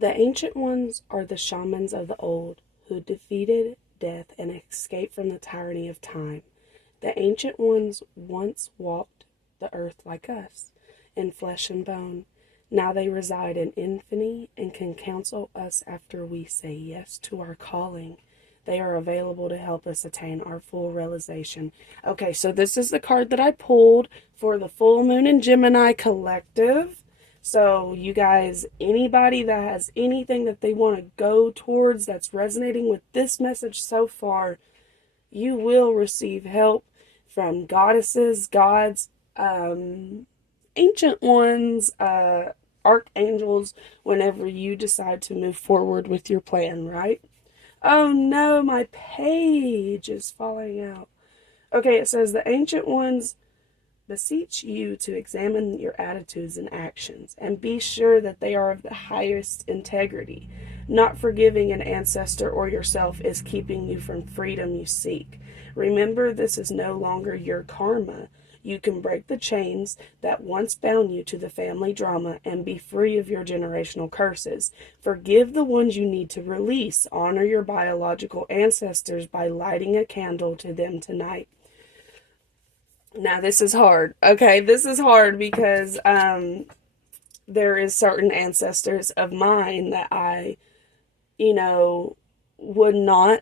The ancient ones are the shamans of the old who defeated death and escaped from the tyranny of time. The ancient ones once walked the earth like us, in flesh and bone. Now they reside in infinity and can counsel us after we say yes to our calling. They are available to help us attain our full realization. Okay, so this is the card that I pulled for the Full Moon in Gemini Collective. So you guys, anybody that has anything that they want to go towards that's resonating with this message so far, you will receive help from goddesses, gods, ancient ones, archangels, whenever you decide to move forward with your plan, right? Oh no, my page is falling out. Okay, it says the ancient ones beseech you to examine your attitudes and actions and be sure that they are of the highest integrity. Not forgiving an ancestor or yourself is keeping you from freedom you seek. Remember, this is no longer your karma. You can break the chains that once bound you to the family drama and be free of your generational curses. Forgive the ones you need to release. Honor your biological ancestors by lighting a candle to them tonight. Now, this is hard. Okay, this is hard because there is certain ancestors of mine that I, would not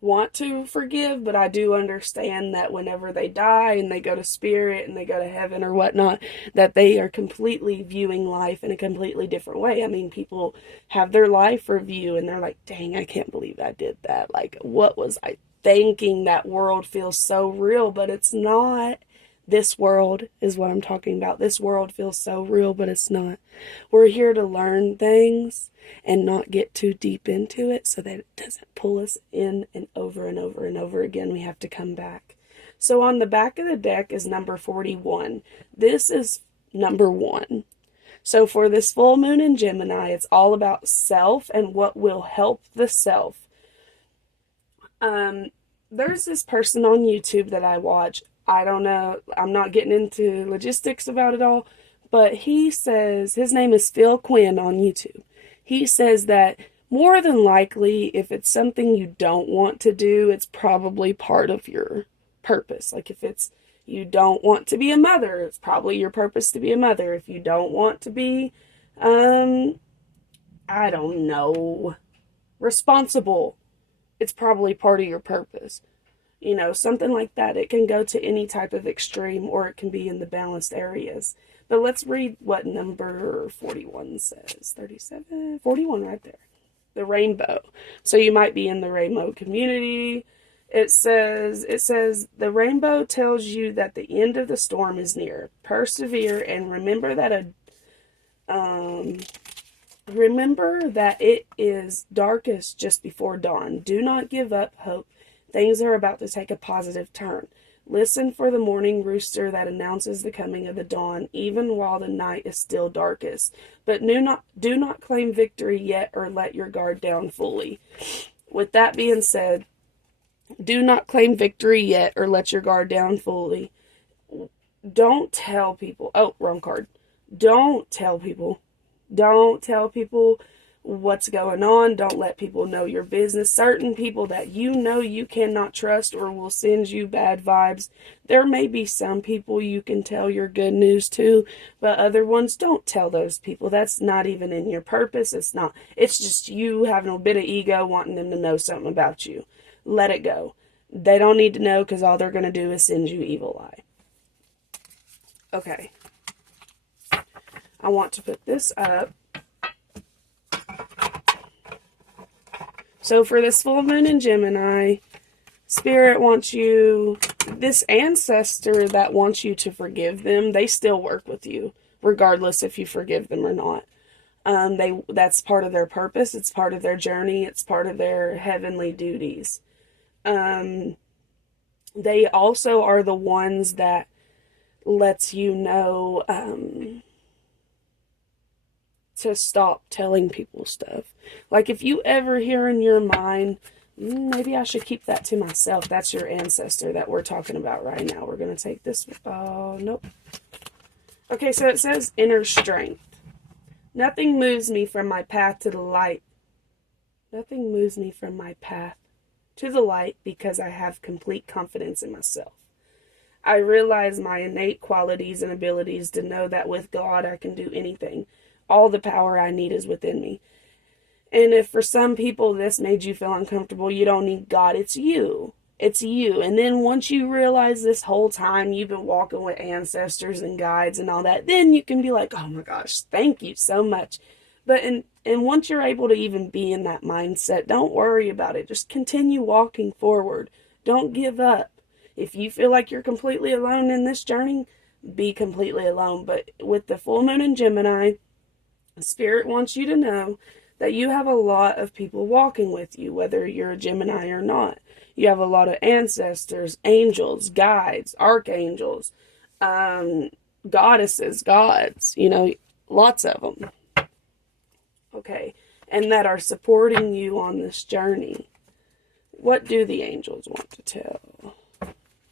want to forgive, but I do understand that whenever they die and they go to spirit and they go to heaven or whatnot, that they are completely viewing life in a completely different way. I mean, people have their life review and they're like, dang, I can't believe I did that. Like, what was I thinking? That world feels so real, but it's not. This world is what I'm talking about. This world feels so real, but it's not. We're here to learn things and not get too deep into it so that it doesn't pull us in and over and over and over again. We have to come back. So on the back of the deck is number 41. This is number 1. So for this full moon in Gemini, it's all about self and what will help the self. There's this person on YouTube that I watch. I don't know, I'm not getting into logistics about it all, but he says, his name is Phil Quinn on YouTube. He says that more than likely, if it's something you don't want to do, it's probably part of your purpose. Like if it's, you don't want to be a mother, it's probably your purpose to be a mother. If you don't want to be, I don't know, responsible, it's probably part of your purpose. Something like that. It can go to any type of extreme or it can be in the balanced areas. But let's read what number 41 says. 37, 41 right there. The rainbow. So you might be in the rainbow community. It says, the rainbow tells you that the end of the storm is near. Persevere and remember that it is darkest just before dawn. Do not give up hope. Things are about to take a positive turn. Listen for the morning rooster that announces the coming of the dawn, even while the night is still darkest. But do not claim victory yet or let your guard down fully. With that being said, do not claim victory yet or let your guard down fully. Don't tell people. Oh, wrong card. Don't tell people. Don't tell people what's going on. Don't let people know your business. Certain people that you cannot trust or will send you bad vibes. There may be some people you can tell your good news to, but other ones, don't tell those people. That's not even in your purpose. It's just you having a bit of ego wanting them to know something about you. Let it go. They don't need to know because all they're going to do is send you evil eye. Okay. I want to put this up. So for this full moon in Gemini, Spirit wants you, this ancestor that wants you to forgive them, they still work with you, regardless if you forgive them or not. That's part of their purpose, it's part of their journey, it's part of their heavenly duties. They also are the ones that lets you know to stop telling people stuff. Like if you ever hear in your mind, maybe I should keep that to myself. That's your ancestor that we're talking about right now. We're going to take this. Oh, nope. Okay, so it says inner strength. Nothing moves me from my path to the light. Nothing moves me from my path to the light because I have complete confidence in myself. I realize my innate qualities and abilities to know that with God I can do anything. All the power I need is within me. And if for some people this made you feel uncomfortable, you don't need God, it's you. It's you. And then once you realize this whole time you've been walking with ancestors and guides and all that, then you can be like, oh my gosh, thank you so much. But and once you're able to even be in that mindset, don't worry about it. Just continue walking forward. Don't give up. If you feel like you're completely alone in this journey, be completely alone. But with the full moon in Gemini, Spirit wants you to know that you have a lot of people walking with you, whether you're a Gemini or not. You have a lot of ancestors, angels, guides, archangels, goddesses, gods, lots of them. Okay, and that are supporting you on this journey. What do the angels want to tell?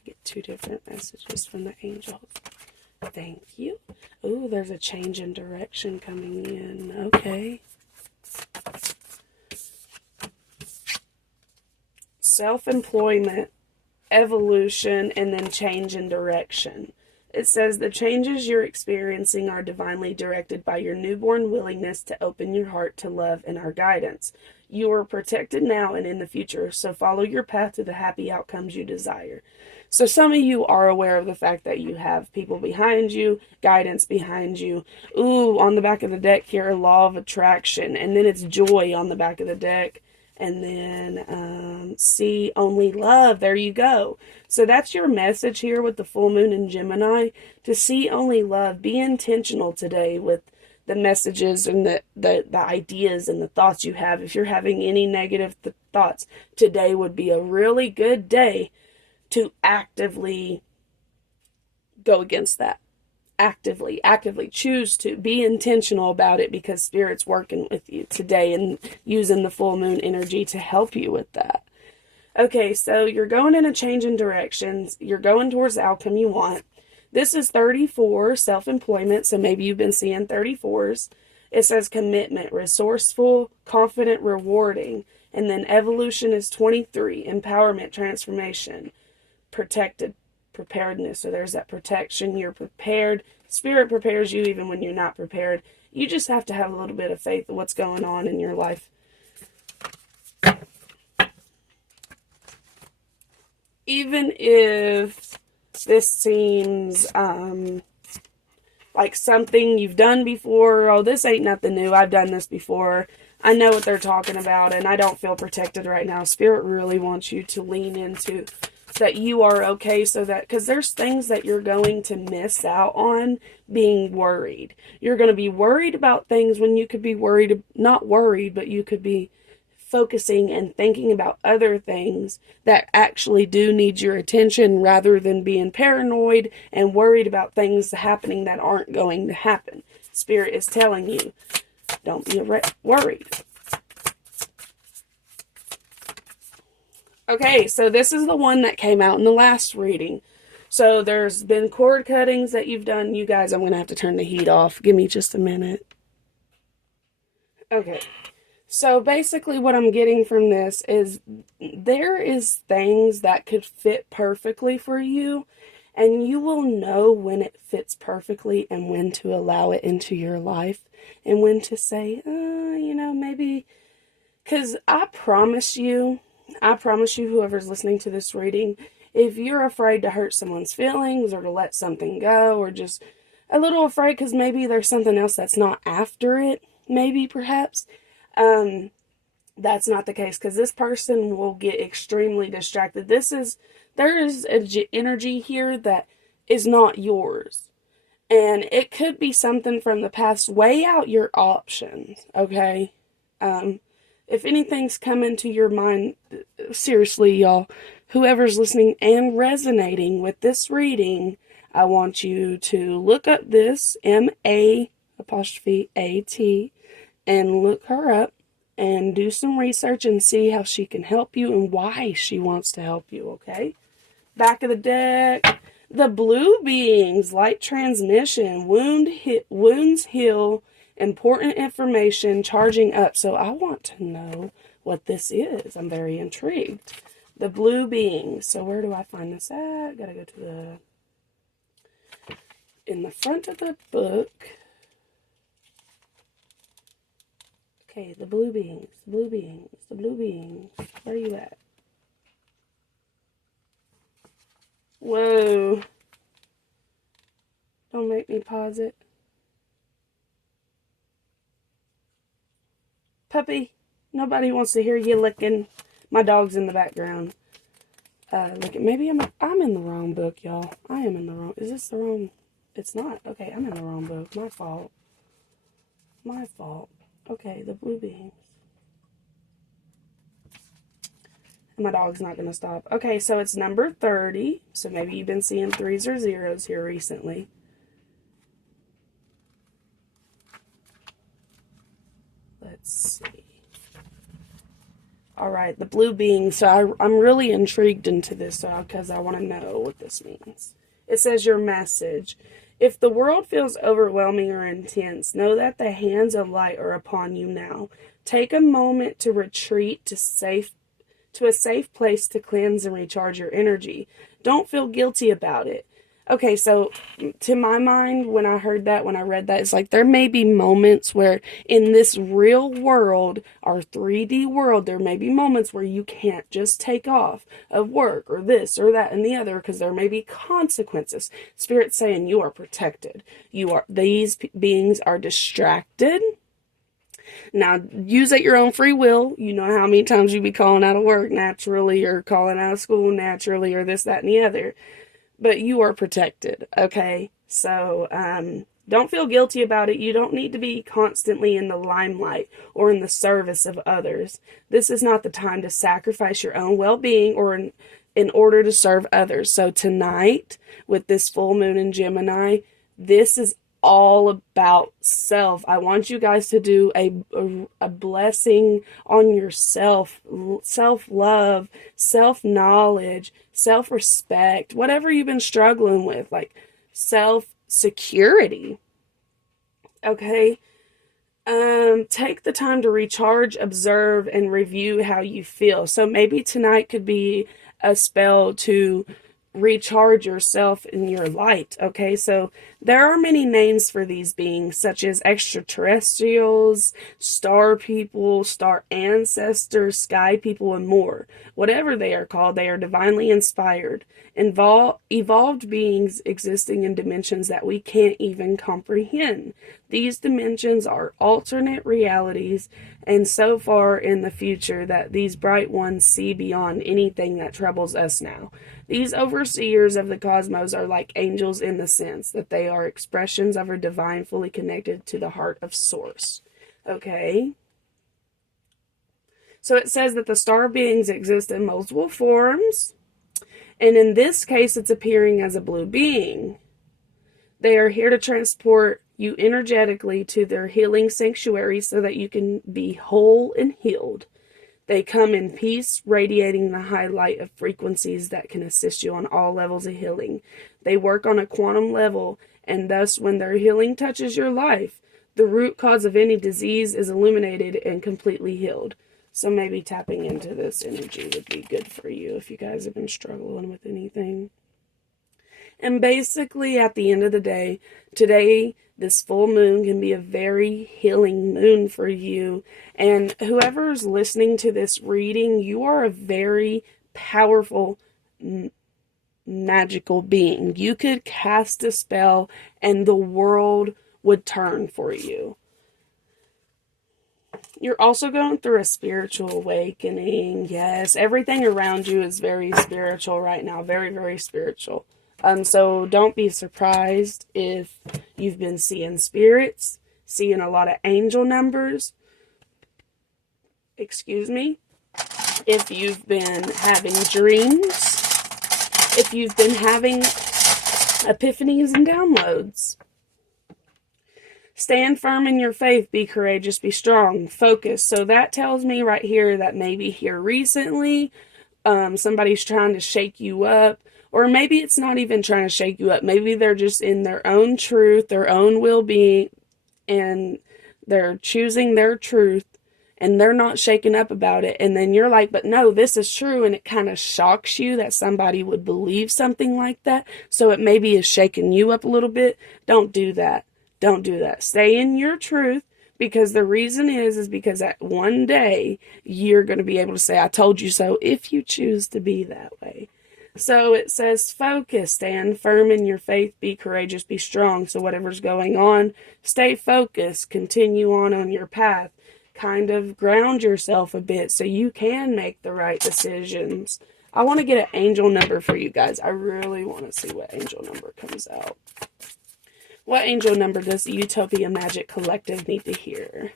Get 2 different messages from the angels. Thank you. Oh, there's a change in direction coming in. Okay. Self-employment, evolution, and then change in direction. It says the changes you're experiencing are divinely directed by your newborn willingness to open your heart to love and our guidance. You are protected now and in the future, so follow your path to the happy outcomes you desire. So some of you are aware of the fact that you have people behind you, guidance behind you. Ooh, on the back of the deck here, law of attraction, and then it's joy on the back of the deck. And then see only love. There you go. So that's your message here with the full moon in Gemini. To see only love. Be intentional today with the messages and the ideas and the thoughts you have. If you're having any negative thoughts, today would be a really good day to actively go against that. Actively choose to be intentional about it, because Spirit's working with you today and using the full moon energy to help you with that. Okay, so you're going in a change in directions. You're going towards the outcome you want. This is 34, self-employment, so maybe you've been seeing 34s. It says commitment, resourceful, confident, rewarding. And then evolution is 23, empowerment, transformation, protected, preparedness. So there's that protection. You're prepared. Spirit prepares you even when you're not prepared. You just have to have a little bit of faith in what's going on in your life. Even if this seems like something you've done before, oh, this ain't nothing new, I've done this before, I know what they're talking about, and I don't feel protected right now. Spirit really wants you to lean into that you are okay, so that, because there's things that you're going to miss out on being worried. You're going to be worried about things when you could be not worried, but you could be focusing and thinking about other things that actually do need your attention, rather than being paranoid and worried about things happening that aren't going to happen. Spirit is telling you, don't be worried. Okay, so this is the one that came out in the last reading. So there's been cord cuttings that you've done. You guys, I'm going to have to turn the heat off. Give me just a minute. Okay, so basically what I'm getting from this is there is things that could fit perfectly for you, and you will know when it fits perfectly and when to allow it into your life and when to say, maybe, because I promise you, whoever's listening to this reading, if you're afraid to hurt someone's feelings or to let something go, or just a little afraid because maybe there's something else that's not after it, maybe perhaps, that's not the case, because this person will get extremely distracted. There is energy here that is not yours. And it could be something from the past. Weigh out your options, okay? If anything's coming to your mind, seriously, y'all, whoever's listening and resonating with this reading, I want you to look up this MA''AT and look her up and do some research and see how she can help you and why she wants to help you, okay? Back of the deck, the blue beings, light transmission, wounds heal, Important information charging up. So I want to know what this is. I'm very intrigued. The blue beings. So where do I find this at? Gotta go to in the front of the book. Okay, the blue beings, the blue beings, the blue beings. Where are you at? Whoa. Don't make me pause it. Puppy, nobody wants to hear you licking. My dog's in the background. Maybe I'm in the wrong book, y'all. I am in the wrong. Is this the wrong? It's not. Okay, I'm in the wrong book. My fault. My fault. Okay, the blue beings. And my dog's not going to stop. Okay, so it's number 30. So maybe you've been seeing 3s or 0s here recently. Let's see. All right, the blue beings. So I'm really intrigued into this because I want to know what this means. It says your message. If the world feels overwhelming or intense, know that the hands of light are upon you now. Take a moment to retreat to a safe place to cleanse and recharge your energy. Don't feel guilty about it. Okay, so to my mind, when I read that, it's like there may be moments where in this real world, our 3D world, there may be moments where you can't just take off of work or this or that and the other because there may be consequences. Spirit's saying you are protected. These beings are distracted. Now, use at your own free will. You know how many times you be calling out of work naturally or calling out of school naturally or this, that, and the other. But you are protected, okay? So, don't feel guilty about it. You don't need to be constantly in the limelight or in the service of others. This is not the time to sacrifice your own well-being or in order to serve others. So tonight, with this full moon in Gemini, this is all about self. I want you guys to do a blessing on yourself, self-love, self-knowledge, self-respect, whatever you've been struggling with, like self-security. Okay? Take the time to recharge, observe, and review how you feel. So maybe tonight could be a spell to recharge yourself in your light. Okay, so there are many names for these beings, such as extraterrestrials, star people, star ancestors, sky people, and more. Whatever they are called, they are divinely inspired, evolved beings existing in dimensions that we can't even comprehend. These dimensions are alternate realities, and so far in the future that these bright ones see beyond anything that troubles us now. These overseers of the cosmos are like angels in the sense that they are expressions of our divine, fully connected to the heart of Source. Okay? So it says that the star beings exist in multiple forms, and in this case, it's appearing as a blue being. They are here to transport you energetically to their healing sanctuary so that you can be whole and healed. They come in peace, radiating the highlight of frequencies that can assist you on all levels of healing. They work on a quantum level, and thus when their healing touches your life, the root cause of any disease is illuminated and completely healed. So maybe tapping into this energy would be good for you if you guys have been struggling with anything. And basically, at the end of the day, today, this full moon can be a very healing moon for you. And whoever's listening to this reading, you are a very powerful, magical being. You could cast a spell and the world would turn for you. You're also going through a spiritual awakening. Yes, everything around you is very spiritual right now. Very, very spiritual. So don't be surprised if you've been seeing spirits, seeing a lot of angel numbers. Excuse me. If you've been having dreams. If you've been having epiphanies and downloads. Stand firm in your faith. Be courageous. Be strong. Focus. So that tells me right here that maybe here recently, somebody's trying to shake you up. Or maybe it's not even trying to shake you up. Maybe they're just in their own truth, their own well-being, and They're choosing their truth, and they're not shaken up about it. And then you're like, but no, this is true. And it kind of shocks you that somebody would believe something like that. So it maybe is shaking you up a little bit. Don't do that. Don't do that. Stay in your truth, because the reason is because at one day you're going to be able to say, I told you so, if you choose to be that way. So it says, focus, stand firm in your faith, be courageous, be strong. So whatever's going on, stay focused, continue on your path. Kind of ground yourself a bit so you can make the right decisions. I want to get an angel number for you guys. I really want to see what angel number comes out. What angel number does the Utopia Magic Collective need to hear?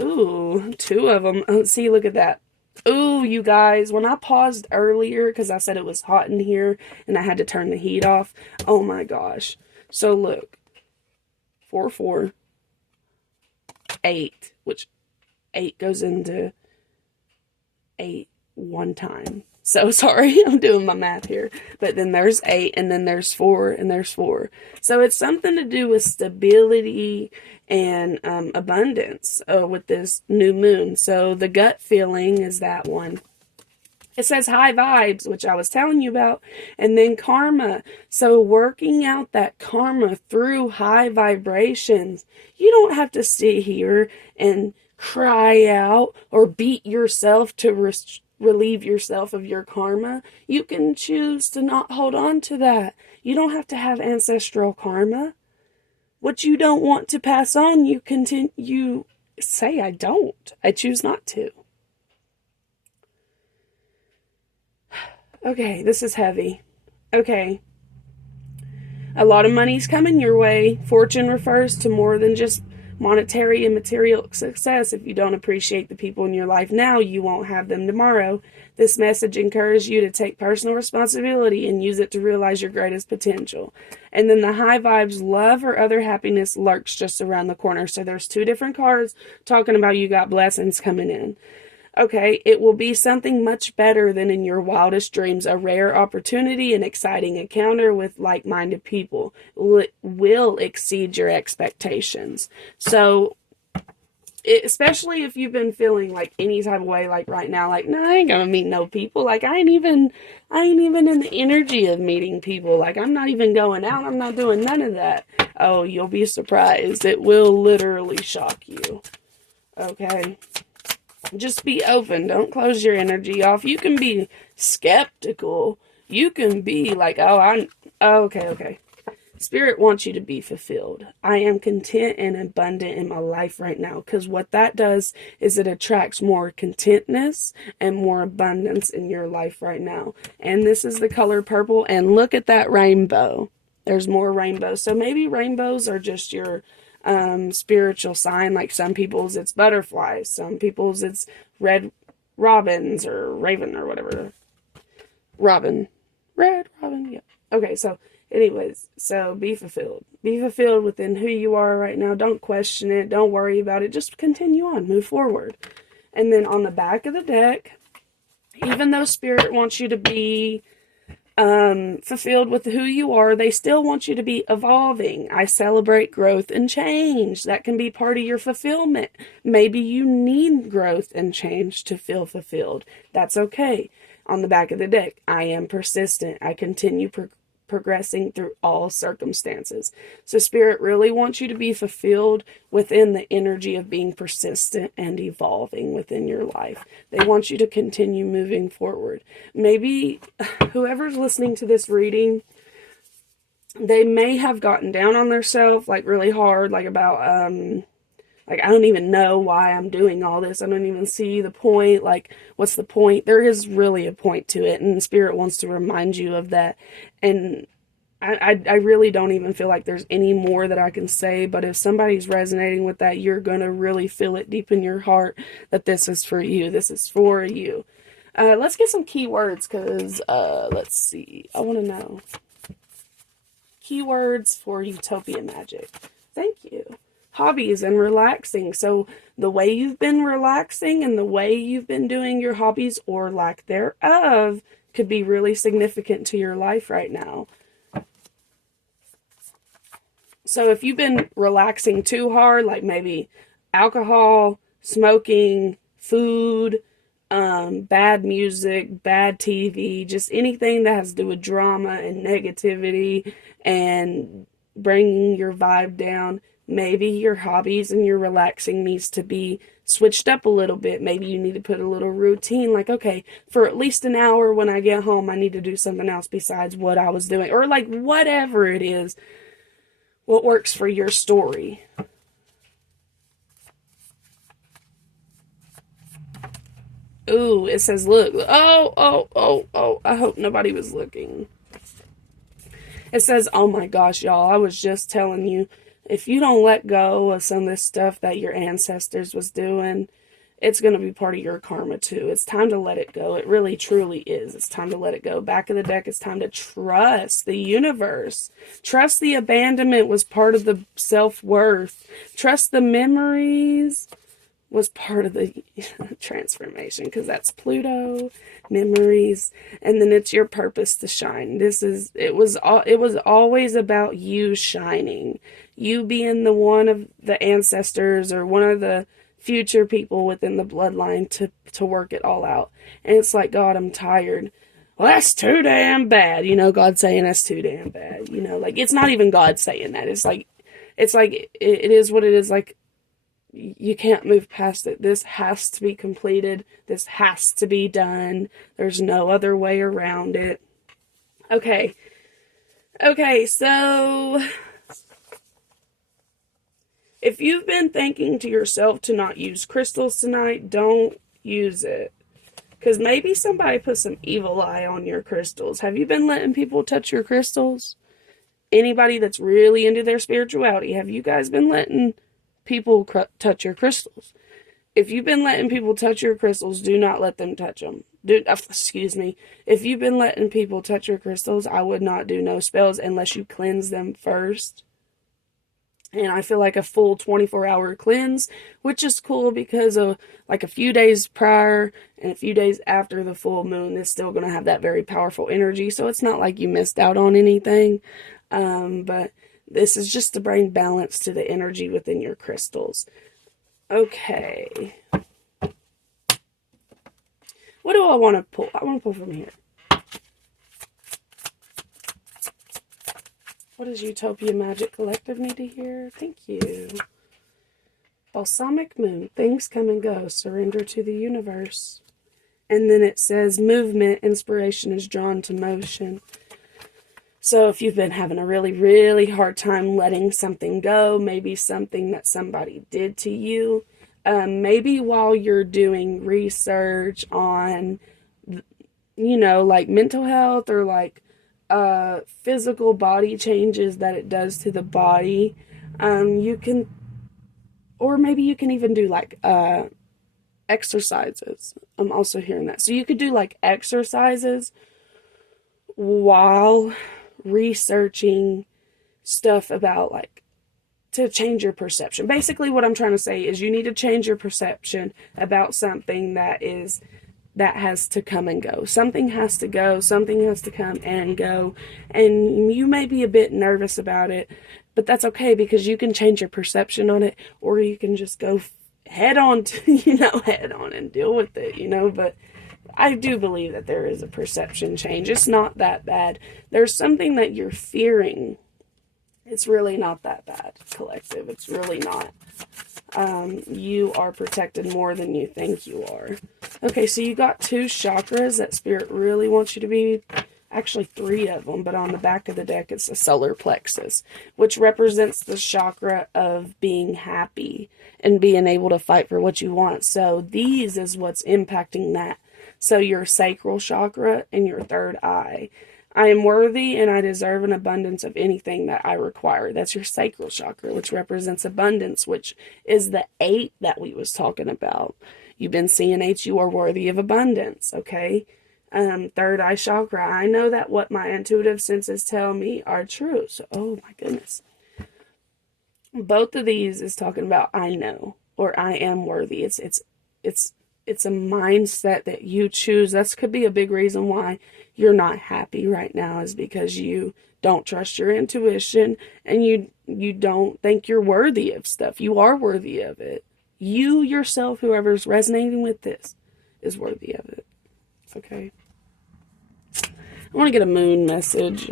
Ooh, 2 of them. Let's see, look at that. Ooh, you guys, when I paused earlier because I said it was hot in here and I had to turn the heat off. Oh my gosh. So look, 4, 4. 8, which 8 goes into 8 one time. So sorry, I'm doing my math here. But then there's 8, and then there's 4, and there's 4. So it's something to do with stability and abundance with this new moon. So the gut feeling is that one. It says high vibes, which I was telling you about, and then karma. So working out that karma through high vibrations. You don't have to sit here and cry out or beat yourself to relieve yourself of your karma. You can choose to not hold on to that. You don't have to have ancestral karma. What you don't want to pass on, you say, I don't. I choose not to. Okay, this is heavy. Okay. A lot of money's coming your way. Fortune refers to more than just monetary and material success. If you don't appreciate the people in your life now, you won't have them tomorrow. This message encourages you to take personal responsibility and use it to realize your greatest potential. And then the high vibes, love or other happiness lurks just around the corner. So there's 2 different cards talking about you got blessings coming in. Okay, it will be something much better than in your wildest dreams. A rare opportunity, an exciting encounter with like-minded people will exceed your expectations. So, especially if you've been feeling like any type of way, like right now, like, nah, I ain't gonna meet no people. Like, I ain't even in the energy of meeting people. Like, I'm not even going out. I'm not doing none of that. Oh, you'll be surprised. It will literally shock you. Okay. Just be open. Don't close your energy off. You can be skeptical. You can be like, okay. Spirit wants you to be fulfilled. I am content and abundant in my life right now, because what that does is it attracts more contentness and more abundance in your life right now. And this is the color purple, and look at that rainbow. There's more rainbows. So maybe rainbows are just your spiritual sign. Like some people's it's butterflies, some people's it's red robins or raven or whatever. Red robin, yeah. Okay, so anyways, so be fulfilled. Be fulfilled within who you are right now. Don't question it. Don't worry about it. Just continue on. Move forward. And then on the back of the deck, even though Spirit wants you to be fulfilled with who you are, they still want you to be evolving. I celebrate growth and change. That can be part of your fulfillment. Maybe you need growth and change to feel fulfilled. That's okay. On the back of the deck, I am persistent. I continue progressing through all circumstances. So Spirit really wants you to be fulfilled within the energy of being persistent and evolving within your life. They want you to continue moving forward. Maybe whoever's listening to this reading, they may have gotten down on themselves like really hard, like about like, I don't even know why I'm doing all this. I don't even see the point. Like, what's the point? There is really a point to it, and Spirit wants to remind you of that. And I really don't even feel like there's any more that I can say, but if somebody's resonating with that, you're going to really feel it deep in your heart that this is for you. This is for you. Let's get some keywords, because, let's see. I want to know. Keywords for Utopia Magic. Thank you. Hobbies and relaxing. So the way you've been relaxing and the way you've been doing your hobbies or lack thereof could be really significant to your life right now. So if you've been relaxing too hard, like maybe alcohol, smoking, food, bad music, bad TV, just anything that has to do with drama and negativity and bringing your vibe down, maybe your hobbies and your relaxing needs to be switched up a little bit. Maybe you need to put a little routine, like, okay, for at least an hour when I get home, I need to do something else besides what I was doing, or like whatever it is, what works for your story. Ooh, it says, look. Oh. I hope nobody was looking. It says, oh my gosh, y'all, I was just telling you, if you don't let go of some of this stuff that your ancestors was doing, it's going to be part of your karma too. It's time to let it go. It really, truly is. It's time to let it go. Back of the deck, it's time to trust the universe. Trust the abandonment was part of the self-worth. Trust the memories was part of the transformation, because that's Pluto, memories, and then it's your purpose to shine. It was always about you shining, you being the one of the ancestors or one of the future people within the bloodline to work it all out. And it's like, God, I'm tired. Well, that's too damn bad. God saying that's too damn bad. Like, it's not even God saying that. It's like it is what it is. Like, you can't move past it. This has to be completed. This has to be done. There's no other way around it. Okay, so if you've been thinking to yourself to not use crystals tonight, don't use it. Because maybe somebody put some evil eye on your crystals. Have you been letting people touch your crystals? Anybody that's really into their spirituality, have you guys been letting people touch your crystals? If you've been letting people touch your crystals, do not let them touch them. Excuse me. If you've been letting people touch your crystals, I would not do no spells unless you cleanse them first. And I feel like a full 24-hour cleanse, which is cool because of like a few days prior and a few days after the full moon is still going to have that very powerful energy. So it's not like you missed out on anything. But this is just to bring balance to the energy within your crystals. Okay. What do I want to pull? I want to pull from here. What does Utopia Magic Collective need to hear? Thank you. Balsamic Moon. Things come and go. Surrender to the universe. And then it says movement. Inspiration is drawn to motion. So if you've been having a really, really hard time letting something go, maybe something that somebody did to you, maybe while you're doing research on, like mental health or like physical body changes that it does to the body, you can, or maybe you can even do like exercises. I'm also hearing that. So you could do like exercises while researching stuff about like to change your perception. Basically what I'm trying to say is you need to change your perception about something that has to come and go. Something has to go, something has to come and go, and you may be a bit nervous about it, but that's okay because you can change your perception on it, or you can just go head on and deal with it, but I do believe that there is a perception change. It's not that bad. There's something that you're fearing. It's really not that bad, collective. It's really not. You are protected more than you think you are. Okay, so you got 2 chakras that Spirit really wants you to be. Actually 3 of them, but on the back of the deck it's the solar plexus, which represents the chakra of being happy and being able to fight for what you want. So these is what's impacting that. So your sacral chakra and your third eye. I am worthy and I deserve an abundance of anything that I require. That's your sacral chakra, which represents abundance, which is the 8 that we was talking about. You've been seeing 8, you are worthy of abundance, okay? Third eye chakra. I know that what my intuitive senses tell me are true. So, oh my goodness. Both of these is talking about I know, or I am worthy. It's it's a mindset that you choose. That could be a big reason why you're not happy right now, is because you don't trust your intuition and you don't think you're worthy of stuff. You are worthy of it. You yourself, whoever's resonating with this, is worthy of it. Okay. I want to get a moon message.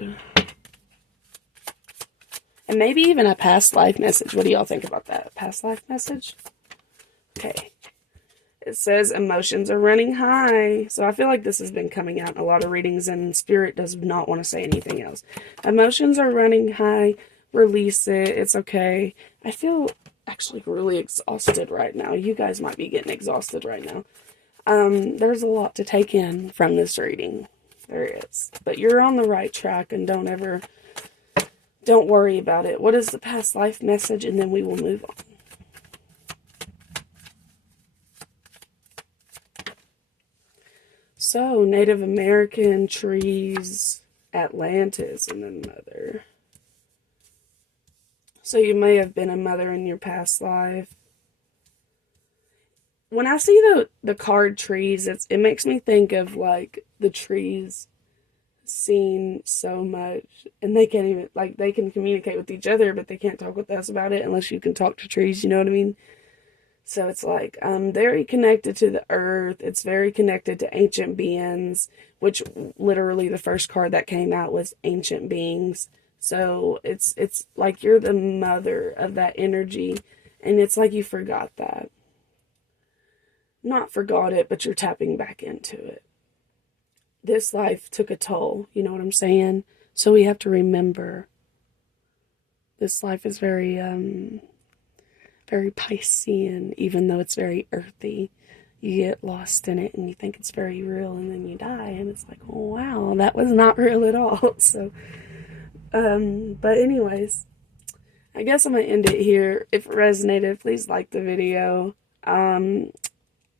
And maybe even a past life message. What do y'all think about that? Past life message? Okay. It says emotions are running high. So I feel like this has been coming out in a lot of readings, and Spirit does not want to say anything else. Emotions are running high. Release it. It's okay. I feel actually really exhausted right now. You guys might be getting exhausted right now. There's a lot to take in from this reading. There is. But you're on the right track, and don't worry about it. What is the past life message? And then we will move on. So, Native American, trees, Atlantis, and then mother. So you may have been a mother in your past life. When I see the card trees, it makes me think of like the trees seen so much, and they can't even, like, they can communicate with each other, but they can't talk with us about it unless you can talk to trees, you know what I mean? So it's like, very connected to the earth. It's very connected to ancient beings, which literally the first card that came out was ancient beings. So it's like you're the mother of that energy, and it's like you forgot that. Not forgot it, but you're tapping back into it. This life took a toll, you know what I'm saying? So we have to remember this life is very very Piscean, even though it's very earthy. You get lost in it and you think it's very real, and then you die and it's like, oh wow, that was not real at all. So but anyways, I guess I'm gonna end it here. If it resonated, please like the video.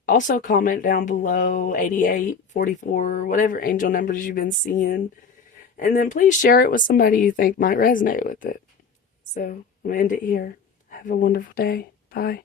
Also comment down below 88, 44, whatever angel numbers you've been seeing, and then please share it with somebody you think might resonate with it. So I'm gonna end it here. Have a wonderful day. Bye.